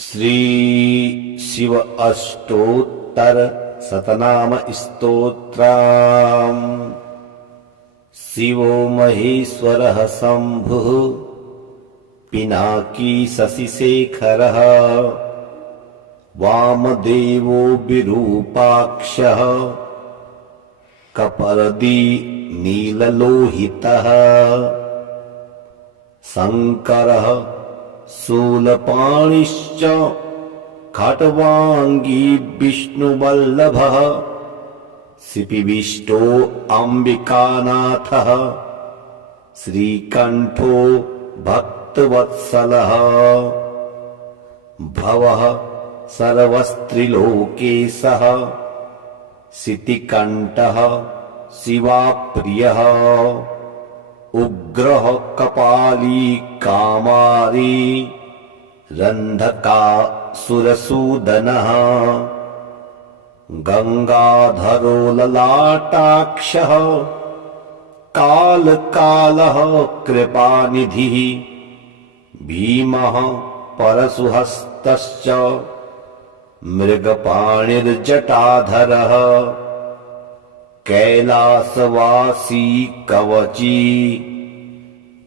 श्री शिव अष्टोत्तर शतनाम स्तोत्रम्। शिवो महेश्वरः शम्भुः पिनाकी शशिशेखरः वामदेवो विरूपाक्षः कपर्दी नीललोहितः शङ्करः शूलपाणिश्च खट्वाङ्गी विष्णुवल्लभः शिपिविष्टो अम्बिकानाथः श्रीकण्ठो भक्तवत्सलः भवः सर्वस्त्रिलोकेशः शितिकण्ठः शिवाप्रियः उग्रः कपाली कामारी रन्धकासुरसूदनः गंगाधरो ललाटाक्षः कालकालः कृपानिधिः भीमः परशुहस्तश्च मृगपाणिर्जटाधरः कैलासवासी कवची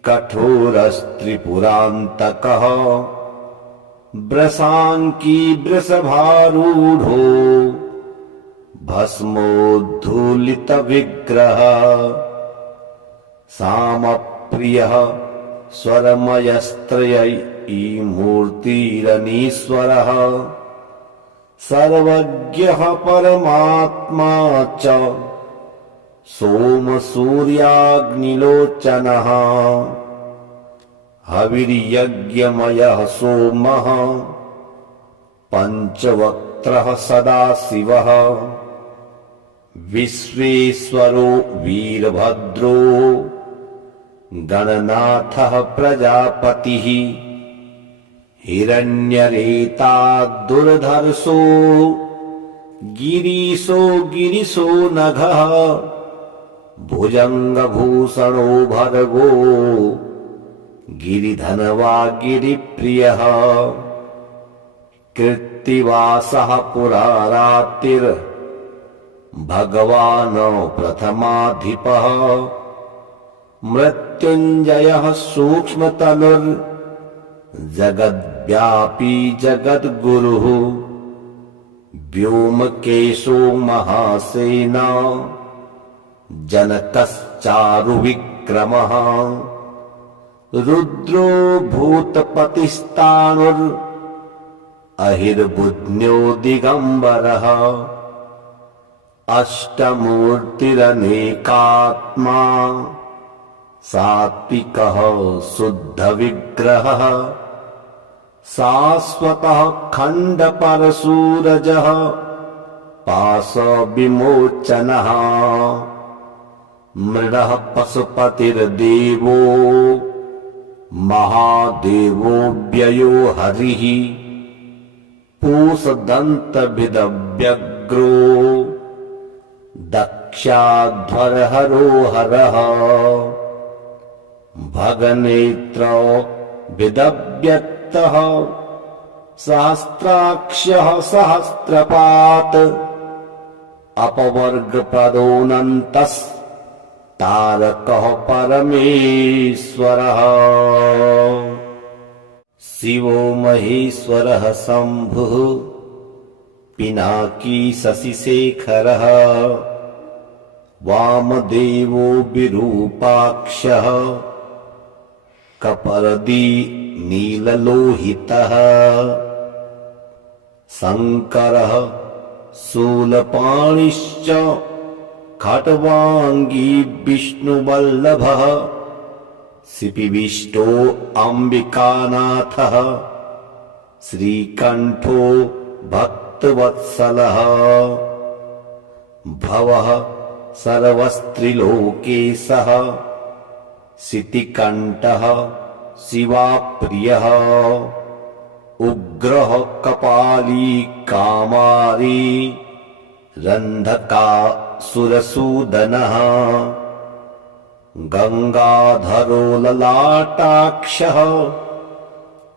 कठोरस्त्रिपुरान्तकः वृषाङ्की वृषभारूढो भस्मोद्धूलितविग्रहः सामप्रियः स्वरमयस्त्रयीमूर्तिरनीश्वरः सर्वज्ञः परमात्मा च सोमसूर्याग्निलोचनः हविर्यज्ञमयः सोमः पञ्चवक्त्रः सदाशिवः विश्वेश्वरो वीरभद्रो गणनाथः प्रजापतिः हिरण्यरेताद्दुर्धर्षो गिरीशो नघः भुजङ्गभूषणो भर्गो गिरिधनवा गिरिप्रियः कृत्तिवासः पुरारातिर्भगवान् प्रथमाधिपः मृत्युञ्जयः सूक्ष्मतनुर्जगद्व्यापी जगद्गुरुः व्योमकेशो महासेना जनकश्चारुविक्रमः रुद्रो भूतपतिस्ताणुरहिर्बुध्न्यो दिगम्बरः अष्टमूर्तिरनेकात्मा सात्विकः शुद्धविग्रहः शाश्वतः खण्डपरशूरजः पाशविमोचनः मृडः पशुपतिर्देवो महादेवो व्ययो हरिः पूषदन्तभिदव्यग्रो दक्षाध्वरहरो हरः भगनेत्रो विदव्यक्तः सहस्राक्षः सहस्रपात् अपवर्गप्रदोऽनन्तस्तारकः परमेश्वरः शिवो महेश्वरः शम्भुः पिनाकी शशिशेखरः वामदेवो विरूपाक्षः कपर्दी नीललोहितः शङ्करः शूलपाणिश्च खट्वाङ्गी विष्णुवल्लभः शिपिविष्टो अम्बिकानाथः श्रीकण्ठो भक्तवत्सलः भवः सर्वस्त्रिलोकेशः शितिकण्ठः शिवाप्रियः उग्रः कपाली कामारी रन्धकासुरसूदनः गंगाधरो ललाटाक्षः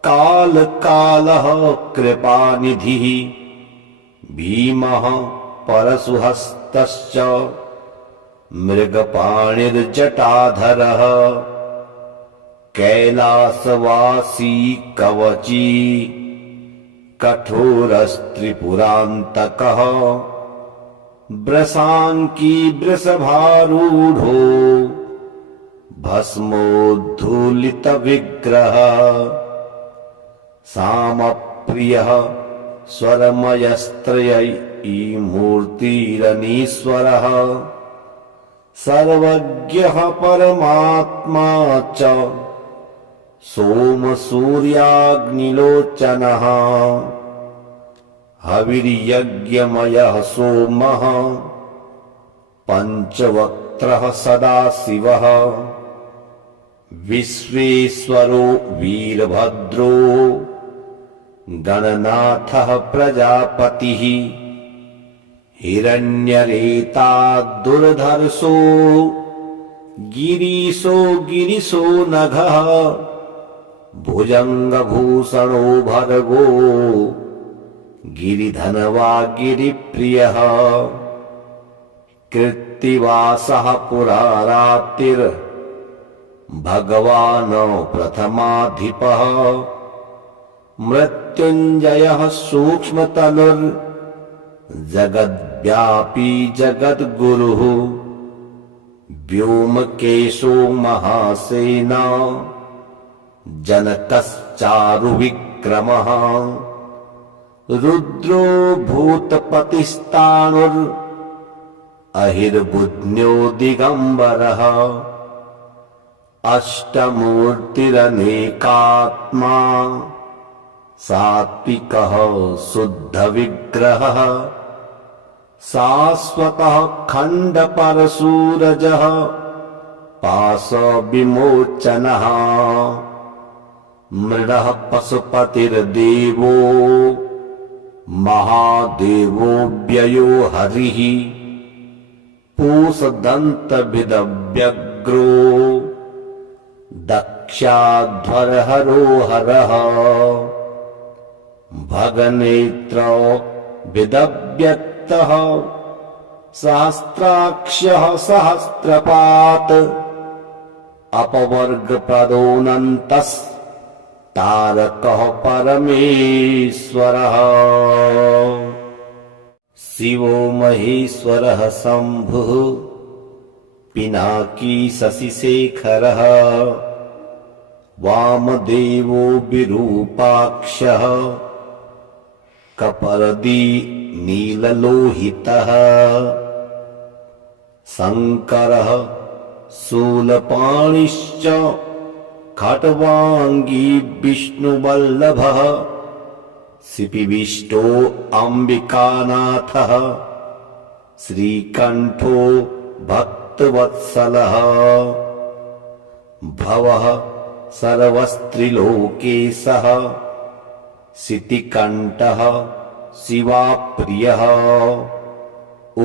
काल कालः कृपानिधिः भीमः परशुहस्तश्च मृगपाणिर्जटाधरः कैलासवासी कवची कठोरस्त्रिपुरान्तकः वृषांकी वृषभारूढो भस्मोद्धूलितविग्रह सामप्रियः स्वरमयस्त्रयी मूर्तिरनीश्वरः सर्वज्ञः परमात्मा च सोमसूर्याग्निलोचनः हविर्यज्ञमयः सोमः पञ्चवक्त्रः सदाशिवः विश्वेश्वरो वीरभद्रो गणनाथः प्रजापतिः हिरण्यरेता दुर्धर्षो गिरीशो नघः भुजङ्गभूषणो भर्गो गिरिधनवा गिरिप्रियः कृत्तिवासः पुरारातिर्भगवान् प्रथमाधिपः मृत्युञ्जयः सूक्ष्मतनुर्जगद्व्यापी जगद्गुरुः व्योमकेशो महासेना जनकश्चारुविक्रमः रुद्रो भूतपतिस्ताणुर्अहिर्बुध्न्यो दिगम्बरः अष्टमूर्तिरनेकात्मा सात्विकः शुद्धविग्रहः शाश्वतः खण्डपरशूरजः पाशविमोचनः मृडः पशुपतिर्देवो महादेवो व्ययो हरिः पूषदन्तविदव्यग्रो दक्षाध्वरहरो हरः भगनेत्रो विदव्यक्तः सहस्राक्षः सहस्रपात् अपवर्गप्रदोऽनन्तस्तारकः परमेश्वरः शिवो महेश्वरः शम्भुः पिनाकी शशिशेखरः वामदेवो विरूपाक्षः कपर्दी नीललोहितः शङ्करः शूलपाणिश्च खट्वाङ्गी विष्णुवल्लभः शिपिविष्टो अम्बिकानाथः श्रीकण्ठो भक्तवत्सलः भवः सर्वस्त्रिलोकेशः शितिकण्ठः शिवाप्रियः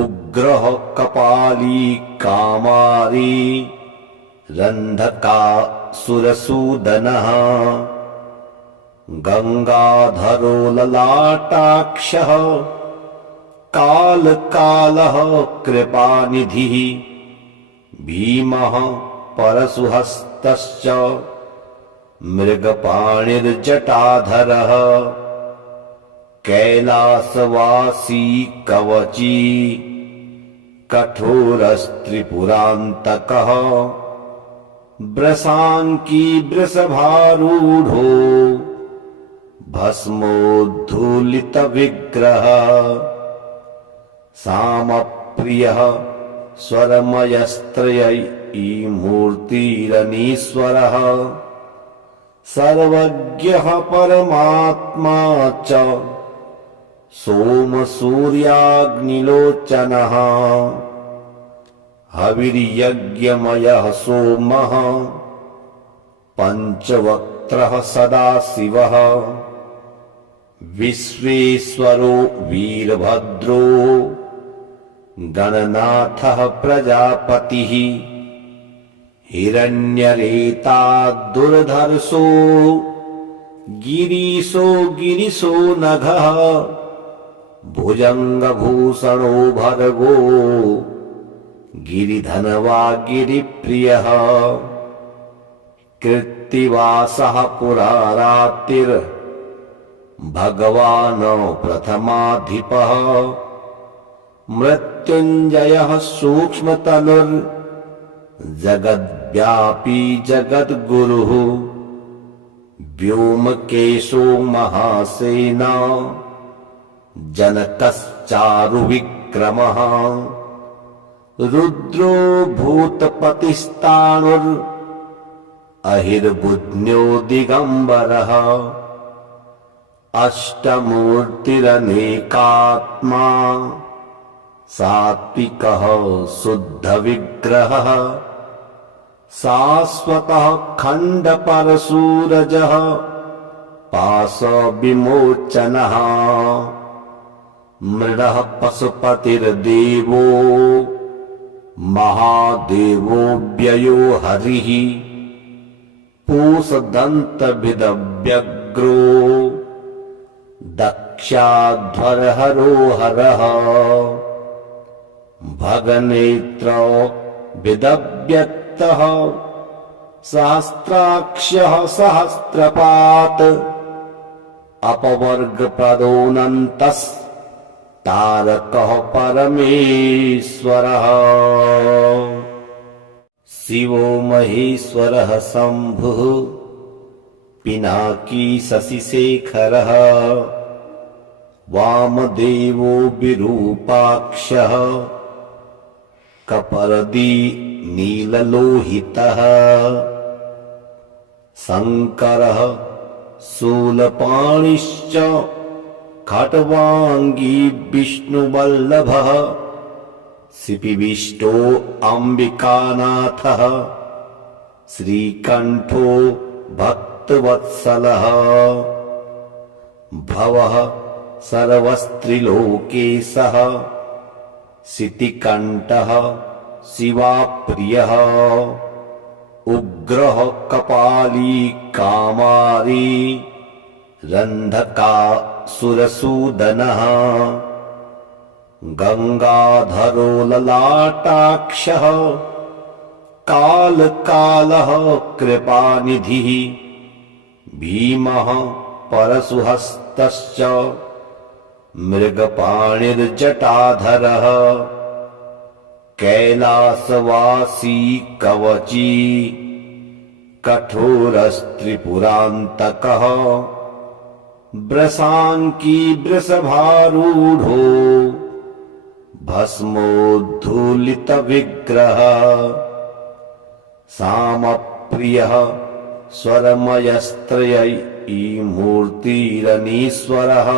उग्रः कपाली कामारी रन्धकासुरसूदनः गङ्गाधरो ललाटाक्षः कालकालः कृपानिधिः भीमः परशुहस्तश्च मृगपाणिर्जटाधरः कैलासवासी कवची कठोरस्त्रिपुरान्तकः वृषांकी वृषभारूढो भस्मोद्धूलितविग्रह सामप्रियः स्वरमयस्त्रयी मूर्तिरनीश्वरः सर्वज्ञः परमात्मा च सोमसूर्याग्निलोचनः हविर्यज्ञमयः सोमः पञ्चवक्त्रः सदाशिवः विश्वेश्वरो वीरभद्रो गणनाथः प्रजापतिः हिरण्यरेता दुर्धर्षो गिरीशो गिरिशो नघः भुजङ्गभूषणो भर्गो गिरिधनवा गिरिप्रियः कृत्तिवासः पुरारातिर्भगवान् प्रथमाधिपः मृत्युञ्जयः सूक्ष्मतनुर्जगद्व्यापी जगद्गुरुः व्योमकेशो महासेना जनकश्चारुविक्रमः रुद्रो भूतपतिस्ताणुरहिर्बुध्न्यो दिगम्बरः अष्टमूर्तिरनेकात्मा सात्विकः शुद्धविग्रहः शाश्वतः खण्डपरशूरजः पाशविमोचनः मृडः पशुपतिर्देवो महादेवो व्ययो हरिः पूषदन्तभिदव्यग्रो दक्षाध्वरहरो हरः भगनेत्रो विदव्यक्तः सहस्राक्षः सहस्रपात् अपवर्गप्रदोऽनन्तस्तारकः परमेश्वरः शिवो महेश्वरः शम्भुः पिनाकी शशिशेखरः वामदेवो विरूपाक्षः कपर्दी नीललोहितः शङ्करः शूलपाणिश्च खट्वाङ्गी विष्णुवल्लभः शिपिविष्टो अम्बिकानाथः श्रीकण्ठो भक्तवत्सलः भवः सर्वस्त्रिलोकेशः शितिकण्ठः शिवाप्रियः उग्रः कपाली कामारी रन्धकासुरसूदनः गङ्गाधरो ललाटाक्षः कालकालः कृपानिधिः भीमः परशुहस्तश्च मृगपाणिर्जटाधरः कैलासवासी कवची कठोरस्त्रिपुरान्तकः वृषाङ्की वृषभारूढो भस्मोद्धूलितविग्रहः सामप्रियः स्वरमयस्त्रयीमूर्तिरनीश्वरः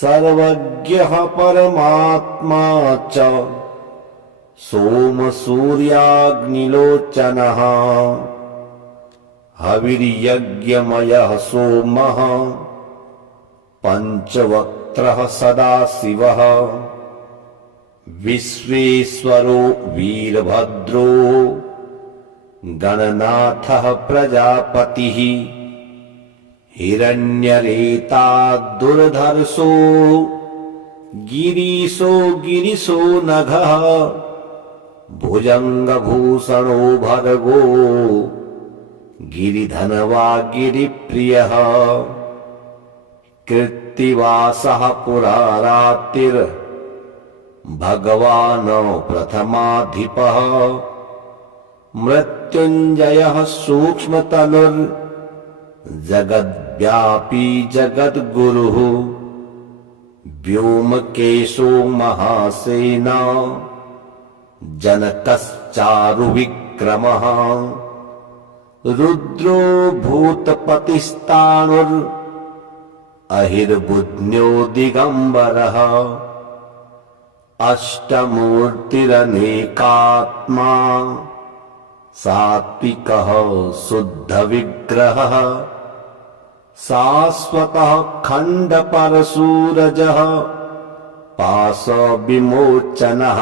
सर्वज्ञः परमात्मा च सोमसूर्याग्निलोचनः हविर्यज्ञमयः सोमः पञ्चवक्त्रः सदाशिवः विश्वेश्वरो वीरभद्रो गणनाथः प्रजापतिः हिरण्यरेता दुर्धर्षो गिरीशो गिरिशो नघः भुजङ्गभूषणो भर्गो गिरिधनवा गिरिप्रियः कृत्तिवासः पुरारातिर्भगवान् प्रथमाधिपः मृत्युञ्जयः सूक्ष्मतनुर्जगद्व्यापी जगद्गुरुः व्योमकेशो महासेना जनकश्चारुविक्रमः रुद्रो भूतपतिस्ताणुरहिर्बुध्न्यो दिगम्बरः अष्टमूर्तिरनेकात्मा सात्विकः शुद्धविग्रहः शाश्वतः खण्डपरशूरजः पाशविमोचनः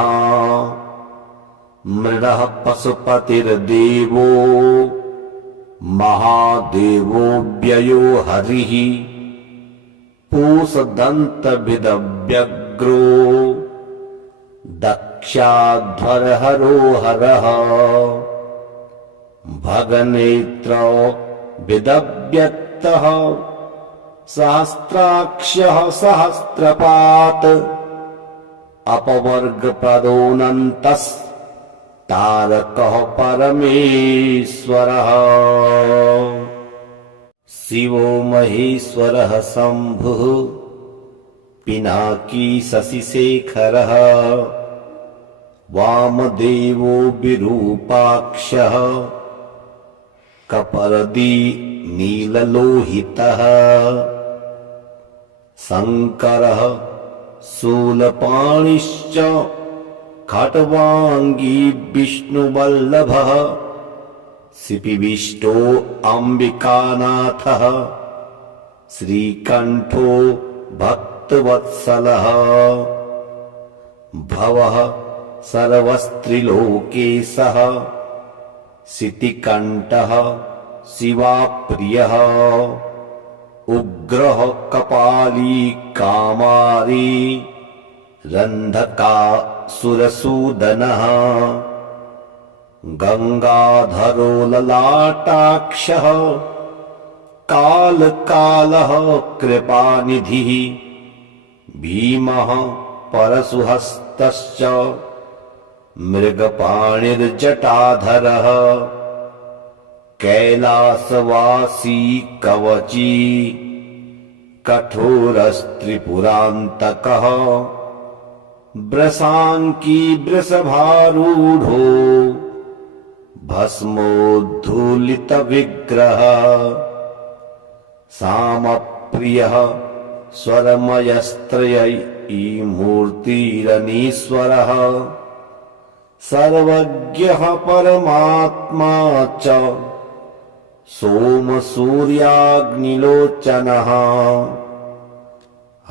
मृडः पशुपतिर्देवो महादेवो व्ययो हरिः पूषदन्तभिदव्यग्रो दक्षाध्वरहरो हरः भगनेत्रो विदव्यक्तः सहस्राक्षः सहस्रपात् अपवर्गप्रदोऽनन्तस् तारकः परमेश्वरः शिवो महेश्वरः शम्भुः पिनाकी शशिशेखरः वामदेवो विरूपाक्षः कपर्दी नीललोहितः शङ्करः शूलपाणिश्च खट्वाङ्गी विष्णुवल्लभः शिपिविष्टो अम्बिकानाथः श्रीकण्ठो भक्तवत्सलः भवः सर्वस्त्रिलोकेशः शितिकण्ठः शिवाप्रियः उग्रः कपाली कामारी रन्धकासुरसूदनः गंगाधरो ललाटाक्षः कालकालः कृपानिधिः भीमः परशुहस्तश्च मृगपाणिर्जटाधरः कैलासवासी कवची कठोरस्त्रिपुरान्तकः वृषाङ्की वृषभारूढो भस्मोद्धूलितविग्रह सामप्रियः स्वरमयस्त्रयी मूर्तिरनीश्वरः सर्वज्ञः परमात्मा च सोमसूर्याग्निलोचनः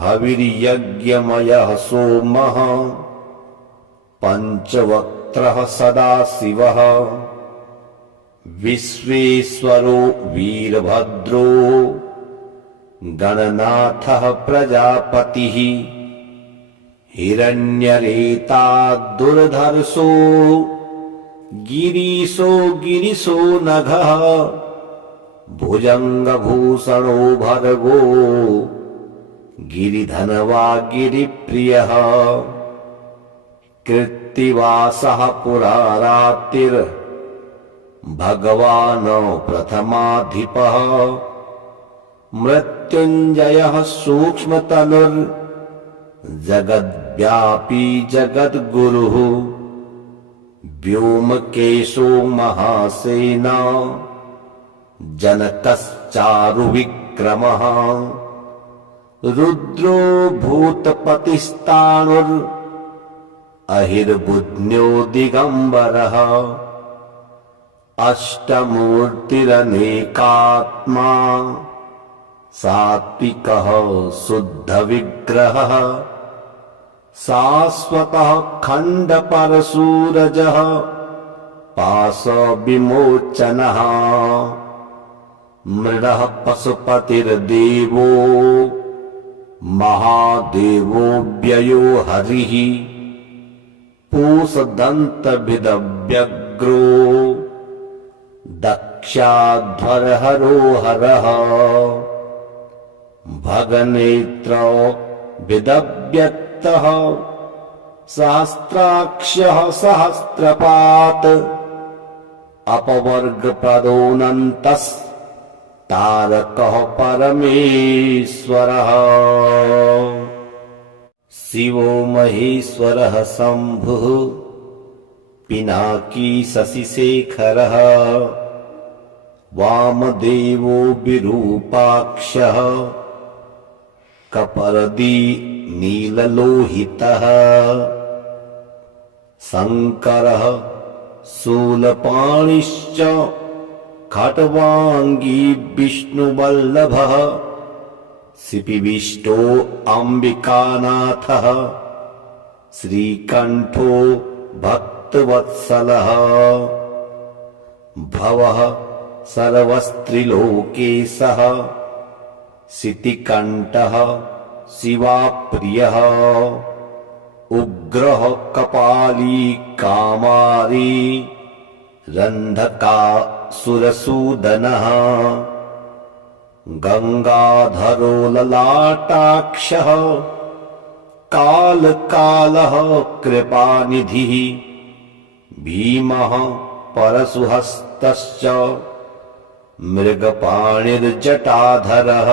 हविर्यज्ञमयः सोमः पञ्चवक्त्रः सदाशिवः विश्वेश्वरो वीरभद्रो गणनाथः प्रजापतिः हिरण्यरेता दुर्धर्षो गिरीशो नघः भुजङ्गभूषणो भर्गो गिरिधनवा गिरिप्रियः कृत्तिवासः पुरारातिर् भगवान् प्रथमाधिपः मृत्युञ्जयः सूक्ष्मतनुर् जगद्व्यापी जगद्गुरुः व्योमकेशो महासेना जनकश्चारुविक्रमः रुद्रो भूतपतिस्ताणुर् अहिर्बुध्न्यो दिगम्बरः अष्टमूर्तिरनेकात्मा सात्विकः शुद्धविग्रहः शाश्वतः खण्डपरशूरजः पाशविमोचनः मृडः पशुपतिर्देवो महादेवो व्ययो हरिः पूषदन्तभिदव्यग्रो दक्षाध्वरहरो हरः भगनेत्रो विदव्यक्तः सहस्राक्षः सहस्रपात् अपवर्गप्रदोऽनन्तस् तारकः परमेश्वरः शिवो महेश्वरः शम्भुः पिनाकी शशिशेखरः वामदेवो विरूपाक्षः कपर्दी नीललोहितः शङ्करः शूलपाणिश्च खट्वाङ्गी विष्णुवल्लभः शिपिविष्टो अम्बिकानाथः श्रीकण्ठो भक्तवत्सलः भवः सर्वस्त्रिलोकेशः शितिकण्ठः शिवाप्रियः उग्रः कपाली कामारी रन्धकासुरसूदनः गङ्गाधरो ललाटाक्षः कालकालः कृपानिधिः भीमः परशुहस्तश्च मृगपाणिर्जटाधरः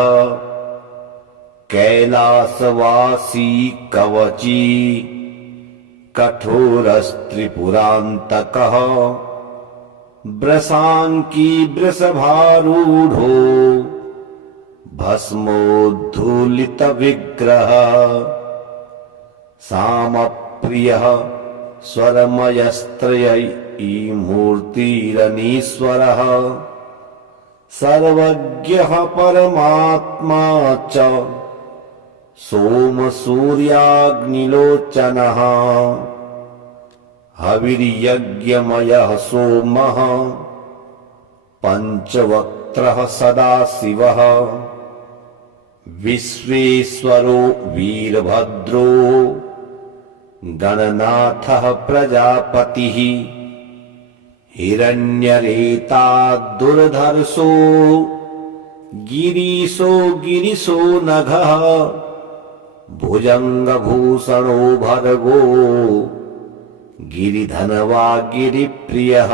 कैलासवासी कवची कठोरस्त्रिपुरान्तकः वृषाङ्की वृषभारूढो भस्मोद्धूलितविग्रहः सामप्रियः स्वरमयस्त्रयीमूर्तिरनीश्वरः सर्वज्ञः परमात्मा च सोमसूर्याग्निलोचनः हविर्यज्ञमयः सोमः पञ्चवक्त्रः सदाशिवः विश्वेश्वरो वीरभद्रो गणनाथः प्रजापतिः हिरण्यरेताद्दुर्धर्षो गिरीशो नघः भुजङ्गभूषणो भर्गो गिरिधनवा गिरिप्रियः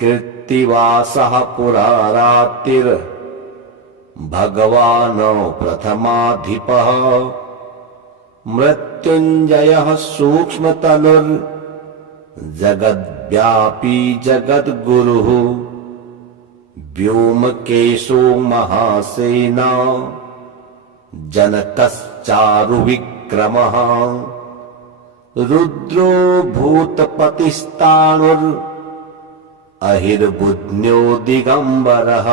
कृत्तिवासः पुरारातिर्भगवान् प्रथमाधिपः मृत्युञ्जयः सूक्ष्मतनुर्जगद्व्यापी जगद्गुरुः व्योमकेशो महासेना जनकश्चारुविक्रमः रुद्रो भूतपतिस्ताणुरहिर्बुध्न्यो दिगम्बरः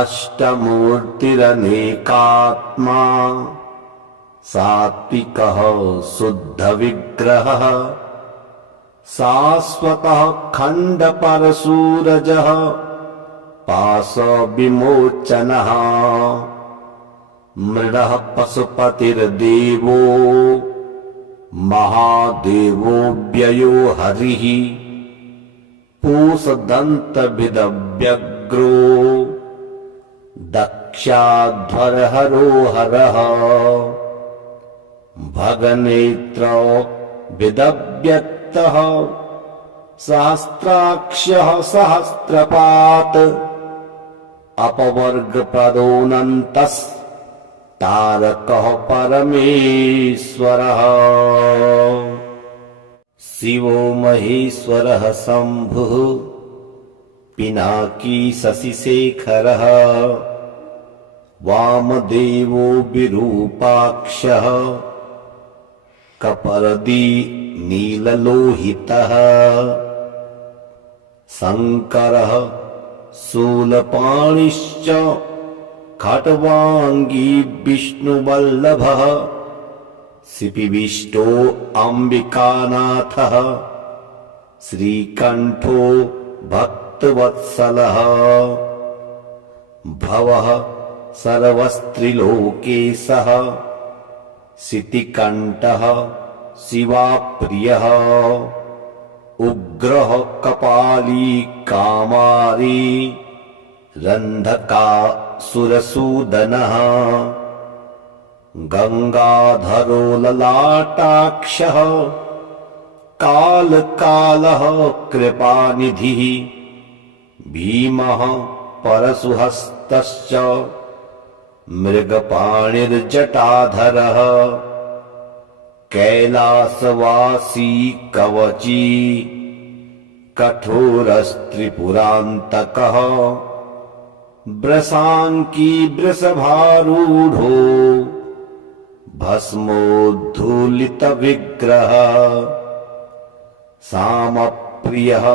अष्टमूर्तिरनेकात्मा सात्विकः शुद्धविग्रहः शाश्वतः खण्डपरशूरजः पाशविमोचनः मृडः पशुपतिर्देवो महादेवो व्ययो हरिः पूषदन्तविदव्यग्रो दक्षाध्वरहरो हरः भगनेत्रो विदव्यक्तः सहस्राक्षः सहस्रपात् अपवर्गपदोऽनन्तस्तारकः परमेश्वरः शिवो महेश्वरः शम्भुः पिनाकी शशिशेखरः वामदेवो विरूपाक्षः कपर्दी नीललोहितः शङ्करः शूलपाणिश्च खट्वाङ्गी विष्णुवल्लभः शिपिविष्टो अम्बिकानाथः श्रीकण्ठो भक्तवत्सलः भवः सर्वस्त्रिलोकेशः शितिकण्ठः शिवाप्रियः उग्रः कपाली कामारी रन्धकासुरसूदनः गङ्गाधरो ललाटाक्षः कालकालः कृपानिधिः भीमः परशुहस्तश्च मृगपाणिर्जटाधरः कैलासवासी कवची कठोरस्त्रिपुरान्तकः वृषाङ्की वृषभारूढो भस्मोद्धूलितविग्रहः सामप्रियः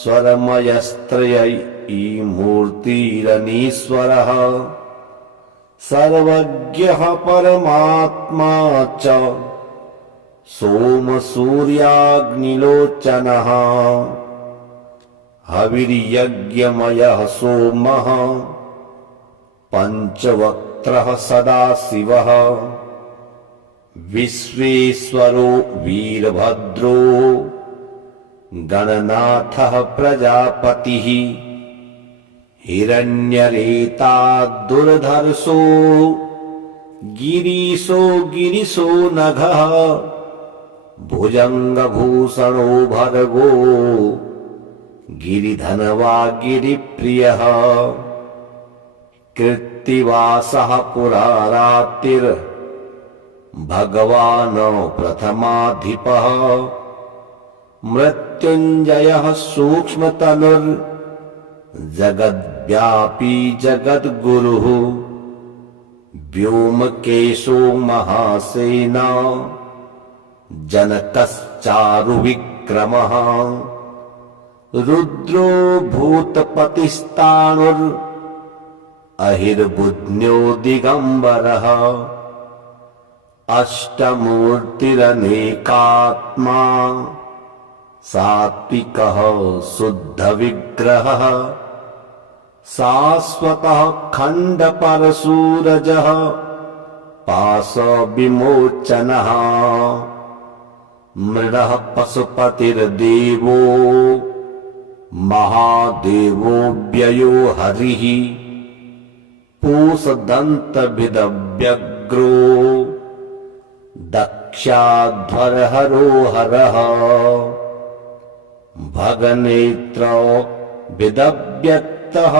स्वरमयस्त्रयीमूर्तिरनीश्वरः सर्वज्ञः परमात्मा च सोमसूर्याग्निलोचनः हविर्यज्ञमयः सोमः पञ्चवक्त्रः सदाशिवः विश्वेश्वरो वीरभद्रो गणनाथः प्रजापतिः हिरण्यरेताद्दुर्धर्षो गिरीशो नघः भुजङ्गभूषणो भर्गो गिरिधनवा गिरिप्रियः कृत्तिवासः पुरारातिर्भगवान् प्रथमाधिपः मृत्युञ्जयः सूक्ष्मतनुर्जगद्व्यापी जगद्गुरुः व्योमकेशो महासेना जनकश्चारुविक्रमः रुद्रो भूतपतिस्ताणुरहिर्बुध्न्यो दिगम्बरः अष्टमूर्तिरनेकात्मा सात्विकः शुद्धविग्रहः शाश्वतः खण्डपरशूरजः पाशविमोचनः मृडः पशुपतिर्देवो महादेवो व्ययो हरिः पूषदन्तभिदव्यग्रो दक्षाध्वरहरो हरः भगनेत्रो विदव्यक्तः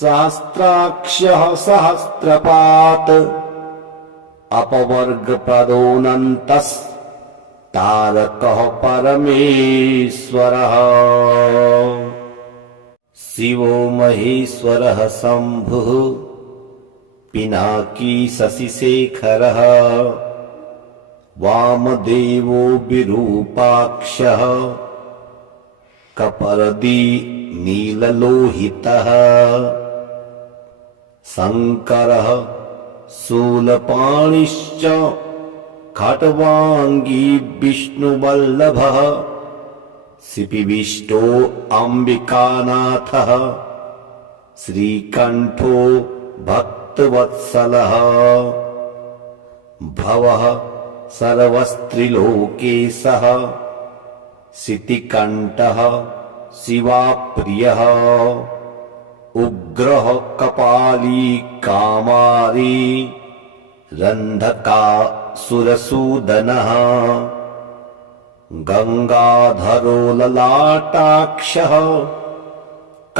सहस्राक्षः सहस्रपात् अपवर्गप्रदोऽनन्तस्तारकः परमेश्वरः शिवो महेश्वरः शम्भुः पिनाकी शशिशेखरः वामदेवो विरूपाक्षः कपर्दी नीललोहितः शङ्करः शूलपाणिश्च खट्वाङ्गी विष्णुवल्लभः शिपिविष्टो अम्बिकानाथः श्रीकण्ठो भक्तवत्सलः भवः सर्वस्त्रिलोकेशः शितिकण्ठः शिवाप्रियः उग्रः कपाली कामारी रन्धकासुरसूदनः गङ्गाधरो ललाटाक्षः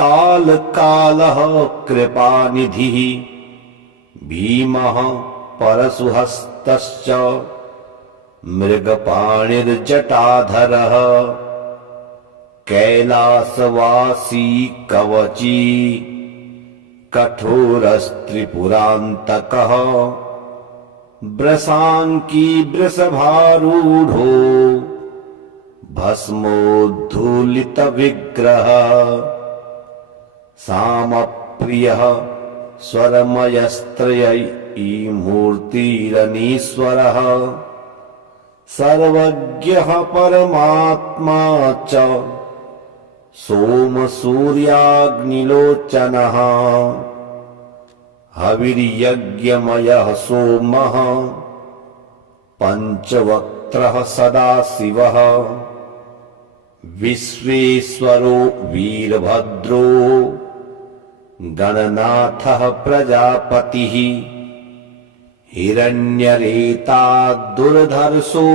कालकालः कृपानिधिः भीमः परशुहस्तश्च मृगपाणिर्जटाधरः कैलासवासी कवची कठोरस्त्रिपुरान्तकः वृषाङ्की वृषभारूढो भस्मोद्धूलितविग्रहः सामप्रियः स्वरमयस्त्रयीमूर्तिरनीश्वरः सर्वज्ञः परमात्मा च सोमसूर्याग्निलोचनः हविर्यज्ञमयः सोमः पञ्चवक्त्रः सदाशिवः विश्वेश्वरो वीरभद्रो गणनाथः प्रजापतिः हिरण्यरेताद्दुर्धर्षो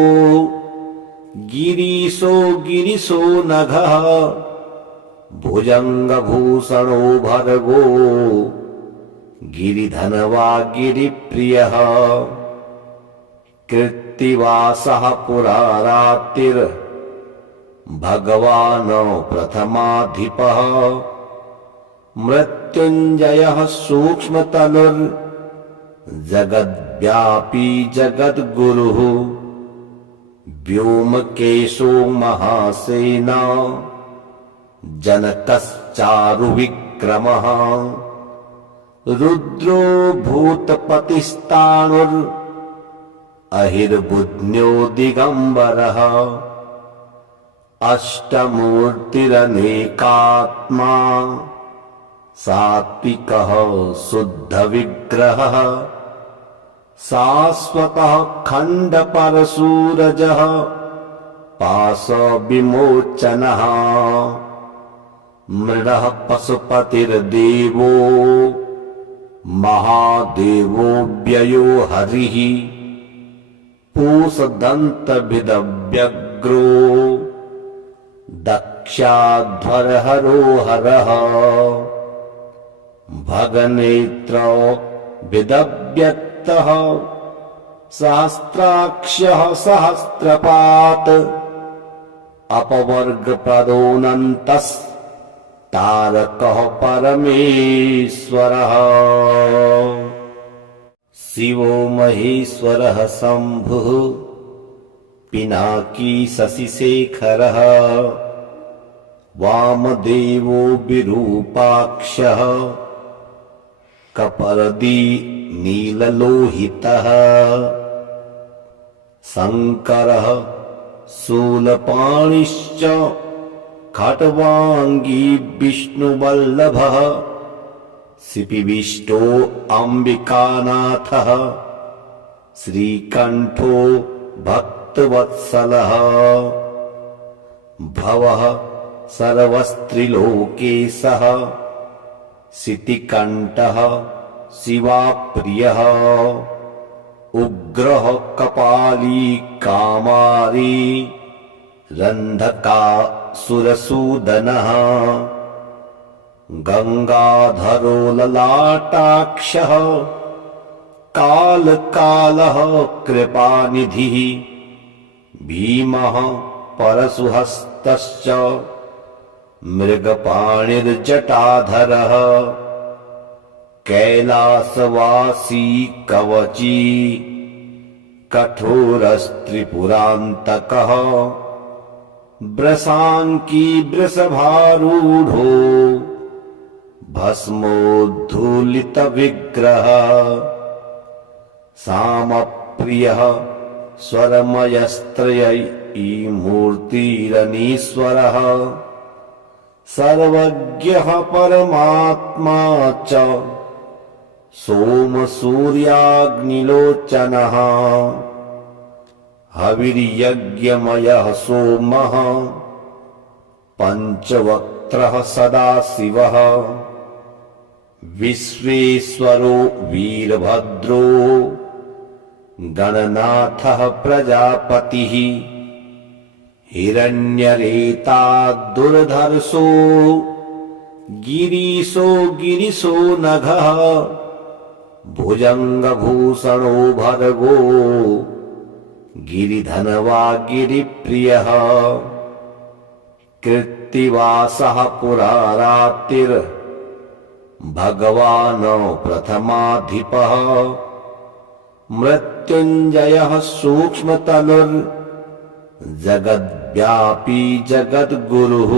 गिरीशो नघः भुजङ्गभूषणो भर्गो गिरिधनवा गिरिप्रियः कृत्तिवासः पुरारातिर्भगवान् प्रथमाधिपः मृत्युञ्जयः सूक्ष्मतनुर्जगद्व्यापी जगद्गुरुः व्योमकेशो महासेना जनकश्चारुविक्रमः रुद्रो भूतपतिस्ताणुरहिर्बुध्न्यो दिगम्बरः अष्टमूर्तिरनेकात्मा सात्विकः शुद्धविग्रहः शाश्वतः खण्डपरशूरजः पाशविमोचनः मृडः पशुपतिर्देवो महादेवो व्ययो हरिः पूषदन्तभिदव्यग्रो दक्षाध्वरहरो हरः भगनेत्रो विदव्यक्तः सहस्राक्षः सहस्रपात् अपवर्गप्रदोऽनन्तस्तारकः परमेश्वरः शिवो महेश्वरः शम्भुः पिनाकी शशिशेखरः वामदेवो विरूपाक्षः कपर्दी नीललोहितः शङ्करः शूलपाणिश्च खट्वाङ्गी विष्णुवल्लभः शिपिविष्टो अम्बिकानाथः श्रीकण्ठो भक्तवत्सलः भवः सर्वस्त्रिलोकेशः शितिकण्ठः शिवाप्रियः उग्रः कपाली कामारी रन्धकासुरसूदनः गंगाधरो ललाटाक्षः कालकालः कृपानिधिः भीमः परशुहस्तश्च मृगपाणिर्जटाधरः कैलासवासी कवची कठोरस्त्रिपुरान्तकः वृषाङ्की वृषभारूढो भस्मोद्धूलितविग्रहः सामप्रियः स्वरमयस्त्रयीमूर्तिरनीश्वरः सर्वज्ञः परमात्मा च सोमसूर्याग्निलोचनः हविर्यज्ञमयः सोमः पञ्चवक्त्रः सदाशिवः विश्वेश्वरो वीरभद्रो गणनाथः प्रजापतिः हिरण्यरेता दुर्धर्षो गिरीशो नघः भुजङ्गभूषणो भर्गो गिरिधनवा गिरिप्रियः कृत्तिवासः पुरारातिर् भगवान् प्रथमाधिपः मृत्युञ्जयः सूक्ष्मतनुर्जगद्व्यापी जगद्गुरुः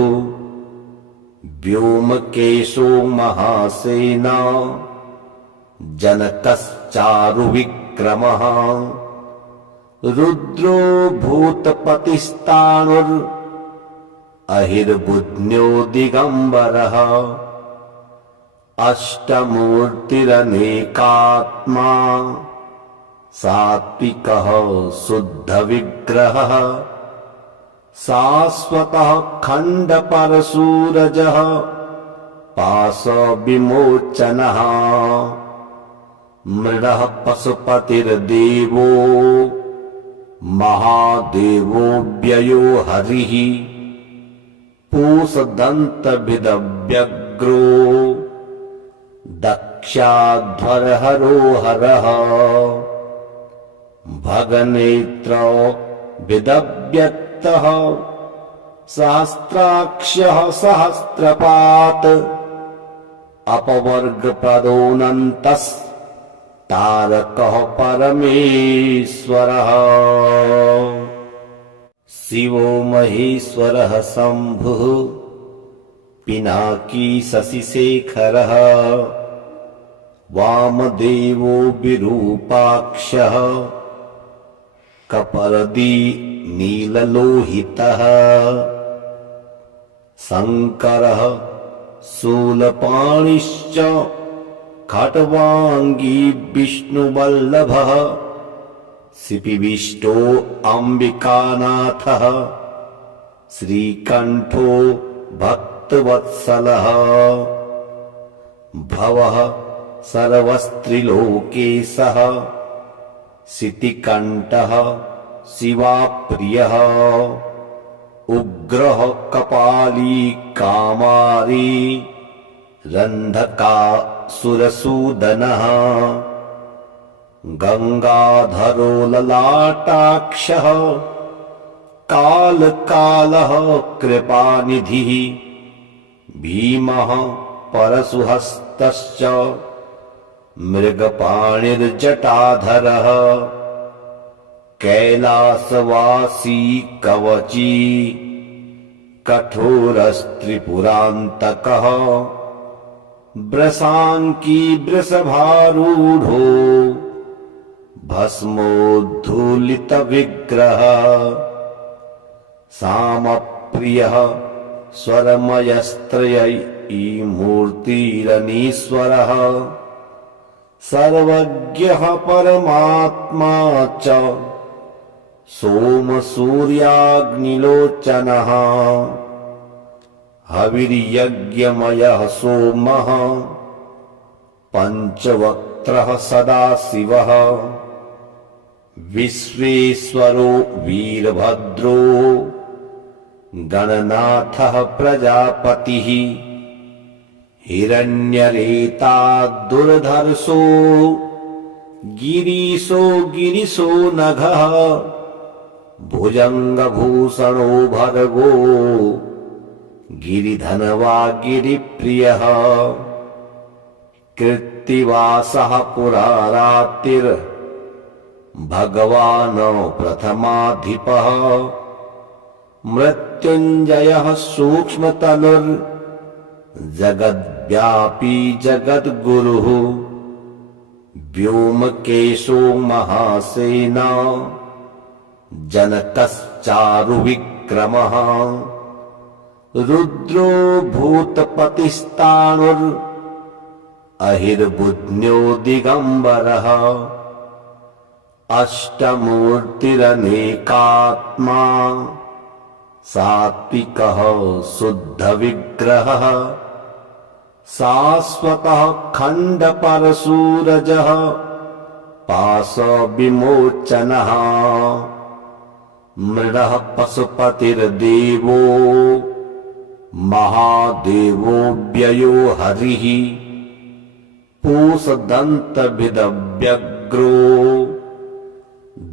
व्योमकेशो महासेना जनकश्चारुविक्रमः रुद्रो भूतपतिस्ताणुर्अहिर्बुध्न्यो दिगम्बरः अष्टमूर्तिरनेकात्मा सात्विकः शुद्धविग्रहः शाश्वतः खण्डपरशूरजः पाशविमोचनः मृडः पशुपतिर्देवो महादेवो व्ययो हरिः पूषदन्तभिदव्यग्रो दक्षाध्वरहरो हरः भगनेत्रो विदव्यक्तः सहस्राक्षः सहस्रपात् अपवर्गप्रदोऽनन्तस्तारकः परमेश्वरः शिवो महेश्वरः शम्भुः पिनाकी शशिशेखरः वामदेवो विरूपाक्षः कपर्दी नीललोहितः शङ्करः शूलपाणिश्च खट्वाङ्गी विष्णुवल्लभः शिपिविष्टो अम्बिकानाथः श्रीकण्ठो भक्तवत्सलः भवः सर्वस्त्रिलोकेशः शितिकण्ठः शिवाप्रियः उग्रः कपाली कामारी रन्धकासुरसूदनः गङ्गाधरो ललाटाक्षः कालकालः कृपानिधिः भीमः परशुहस्तश्च मृगपाणिर्जटाधरः कैलासवासी कवची कठोरस्त्रिपुरान्तकः वृषाङ्की वृषभारूढो भस्मोद्धूलितविग्रहः सामप्रियः स्वरमयस्त्रयीमूर्तिरनीश्वरः सर्वज्ञः परमात्मा च सोमसूर्याग्निलोचनः हविर्यज्ञमयः सोमः पञ्चवक्त्रः सदाशिवः विश्वेश्वरो वीरभद्रो गणनाथः प्रजापतिः हिरण्यरेताद्दुर्धर्षो गिरीशो नघः भुजङ्गभूषणो भर्गो गिरिधनवा गिरिप्रियः कृत्तिवासः पुरारातिर्भगवान् प्रथमाधिपः मृत्युञ्जयः सूक्ष्मतनुर्जगद्व्यापी जगद्गुरुः व्योमकेशो महासेना जनकश्चारुविक्रमः रुद्रो भूतपतिस्ताणुरहिर्बुध्न्यो दिगम्बरः अष्टमूर्तिरनेकात्मा सात्विकः शुद्धविग्रहः शाश्वतः खण्डपरशूरजः पाशविमोचनः मृडः पशुपतिर्देवो महादेवो व्ययो हरिः पूषदन्तभिदव्यग्रो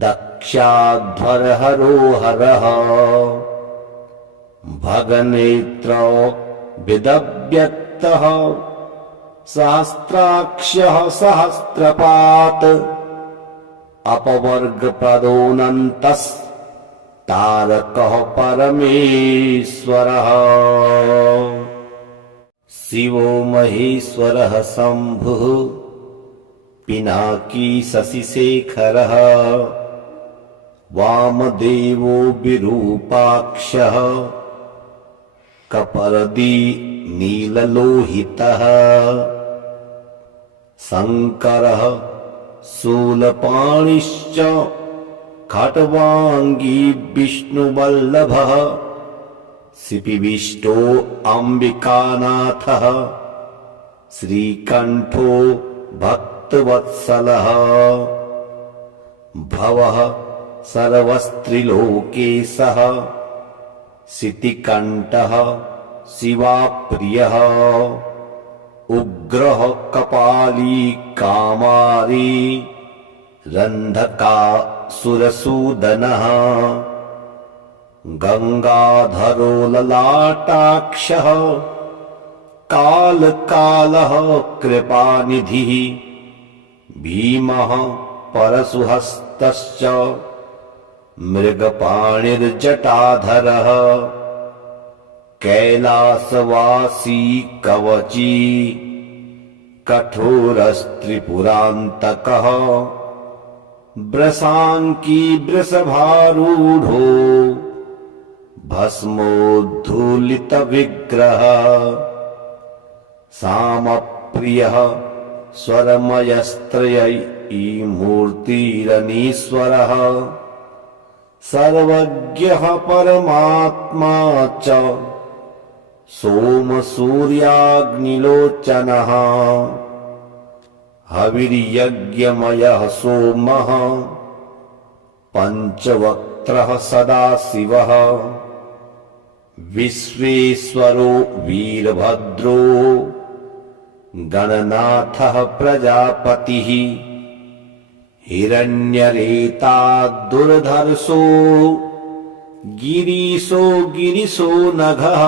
दक्षाध्वरहरो हरः भगनेत्रो विदव्यक्तः सहस्राक्षः सहस्रपात् अपवर्गप्रदोऽनन्तस्तारकः परमेश्वरः शिवो महेश्वरः शम्भुः पिनाकी शशिशेखरः वामदेवो विरूपाक्षः कपर्दी नीललोहितः शङ्करः शूलपाणिश्च खट्वाङ्गी विष्णुवल्लभः शिपिविष्टो अम्बिकानाथः श्रीकण्ठो भक्तवत्सलः भवः सर्वस्त्रिलोकेशः शितिकण्ठः शिवाप्रियः उग्रः कपाली कामारी रन्धकासुरसूदनः गङ्गाधरो ललाटाक्षः कालकालः कृपानिधिः भीमः परशुहस्तश्च मृगपाणिर्जटाधरः कैलासवासी कवची कठोरस्त्रिपुरान्तकः वृषाङ्की वृषभारूढो भस्मोद्धूलितविग्रह सामप्रियः स्वरमयस्त्रयी मूर्तिरनीश्वरः सर्वज्ञः परमात्मा च सोमसूर्याग्निलोचनः हविर्यज्ञमयः सोमः पञ्चवक्त्रः सदाशिवः विश्वेश्वरो वीरभद्रो गणनाथः प्रजापतिः हिरण्यरेता दुर्धर्षो गिरीशो नघः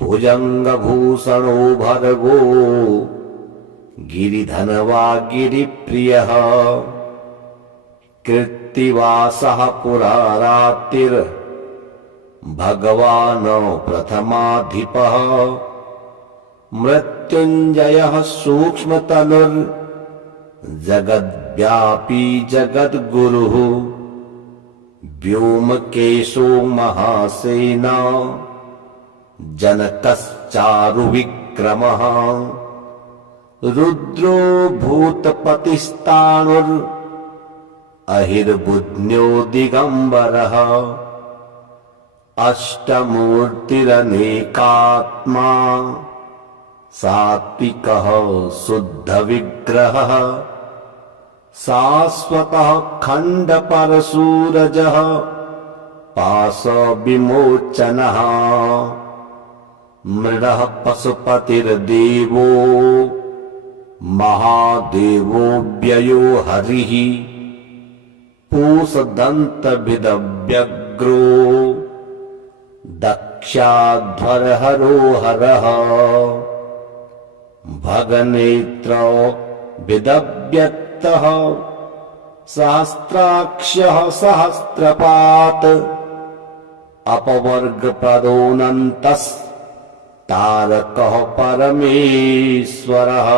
भुजङ्गभूषणो भर्गो गिरिधनवा गिरिप्रियः कृत्तिवासः पुरारातिर्भगवान् प्रथमाधिपः मृत्युञ्जयः सूक्ष्मतनुर्जगद्व्यापी जगद्गुरुः व्योमकेशो महासेना जनकश्चारुविक्रमः रुद्रो भूतपतिस्ताणुरहिर्बुध्न्यो दिगम्बरः अष्टमूर्तिरनेकात्मा सात्विकः शुद्धविग्रहः शाश्वतः खण्डपरशूरजः पाशविमोचनः मृडः पशुपतिर्देवो महादेवो व्ययो हरिः पूषदन्तभिदव्यग्रो दक्षाध्वरहरो हरः भगनेत्रो विदव्यक्तः सहस्राक्षः सहस्रपात् अपवर्गप्रदोऽनन्तस्तारकः परमेश्वरः।